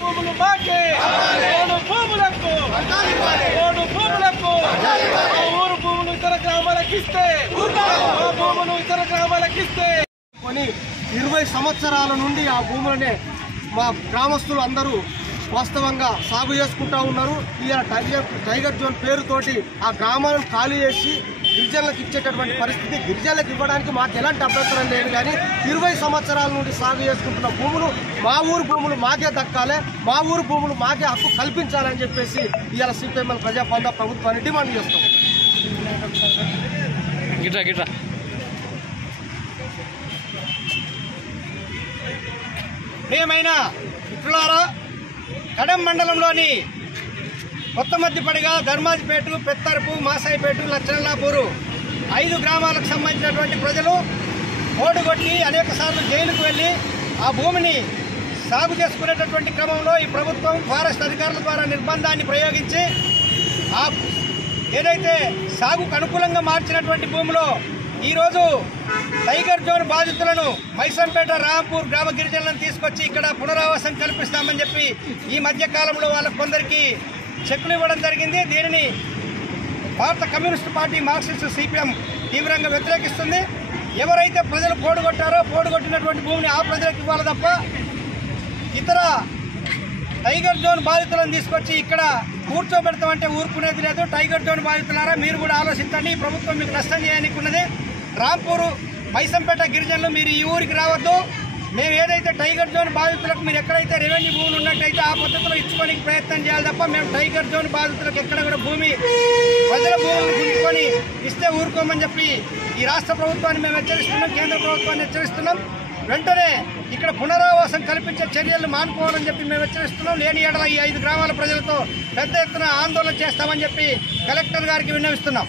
భూములు మాకే భూములకు ఊరు భూములు ఇతర గ్రామాలకు ఇస్తే భూములు ఇతర గ్రామాలకు ఇస్తే 20 సంవత్సరాల నుండి ఆ భూములనే మా గ్రామస్తులు అందరూ వాస్తవంగా సాగు చేసుకుంటూ ఉన్నారు. ఈ టైగర్ జోన్ పేరుతోటి ఆ గ్రామాలను ఖాళీ చేసి గిరిజనులకు ఇచ్చేటటువంటి పరిస్థితి. గిరిజనులకు ఇవ్వడానికి మాకు ఎలాంటి అభ్యంతరం లేదు, కానీ 20 సంవత్సరాల నుండి సాగు చేసుకుంటున్న భూములు మా ఊరు భూములు మాకే దక్కాలి, మా ఊరు భూములు మాకే హక్కు కల్పించాలని చెప్పేసి ఇవాళ సిపిఎంఎల్ ప్రజాపాలన ప్రభుత్వాన్ని డిమాండ్ చేస్తాం. ప్రియమైన మిత్రులారా, కడెం మండలంలోని కొత్తమద్దిపడిగా, ధర్మాజిపేట, పెత్తరపు, మాసాయిపేట, లచ్చనల్లాపూరు 5 గ్రామాలకు సంబంధించినటువంటి ప్రజలు ఓటుగొట్టి అనేక సార్లు జైలుకు వెళ్ళి ఆ భూమిని సాగు చేసుకునేటటువంటి క్రమంలో ఈ ప్రభుత్వం ఫారెస్ట్ అధికారుల ద్వారా నిర్బంధాన్ని ప్రయోగించి ఆ ఏదైతే సాగుకు అనుకూలంగా మార్చినటువంటి భూమిలో ఈరోజు టైగర్ జోన్ బాధితులను మైసంపేట, రాంపూర్ గ్రామ గిరిజనులను తీసుకొచ్చి ఇక్కడ పునరావాసం కల్పిస్తామని చెప్పి ఈ మధ్య కాలంలో వాళ్ళకు కొందరికి చెక్కులు ఇవ్వడం జరిగింది. దీనిని భారత కమ్యూనిస్టు పార్టీ, మార్క్సిస్ట్, సిపిఎం తీవ్రంగా వ్యతిరేకిస్తుంది. ఎవరైతే ప్రజలు పోడుగొట్టారో పోడుగొట్టినటువంటి భూమిని ఆ ప్రజలకు ఇవ్వాలి తప్ప ఇతర టైగర్ జోన్ బాధితులను తీసుకొచ్చి ఇక్కడ కూర్చోబెడతామంటే ఊరుకునేది లేదు. టైగర్ జోన్ బాధితులారా, మీరు కూడా ఆలోచించండి. ఈ ప్రభుత్వం మీకు నష్టం చేయడానికి ఉన్నది. రాంపూరు, మైసంపేట గిరిజనులు మీరు ఈ ఊరికి రావద్దు. మేము ఏదైతే టైగర్ జోన్ బాధితులకు మీరు ఎక్కడైతే రెవెన్యూ భూములు ఉన్నట్టయితే ఆ పద్ధతిలో ఇచ్చుకోనికి ప్రయత్నం చేయాలి తప్ప మేము టైగర్ జోన్ బాధితులకు ఎక్కడ కూడా ప్రజల భూములు గుంజుకొని ఇస్తే ఊరుకోమని చెప్పి ఈ రాష్ట్ర ప్రభుత్వాన్ని మేము హెచ్చరిస్తున్నాం, కేంద్ర ప్రభుత్వాన్ని హెచ్చరిస్తున్నాం. వెంటనే ఇక్కడ పునరావాసం కల్పించే చర్యలు మానుకోవాలని చెప్పి మేము హెచ్చరిస్తున్నాం. లేని ఏడల ఈ 5 గ్రామాల ప్రజలతో పెద్ద ఎత్తున ఆందోళన చేస్తామని చెప్పి కలెక్టర్ గారికి విన్నవిస్తున్నాం.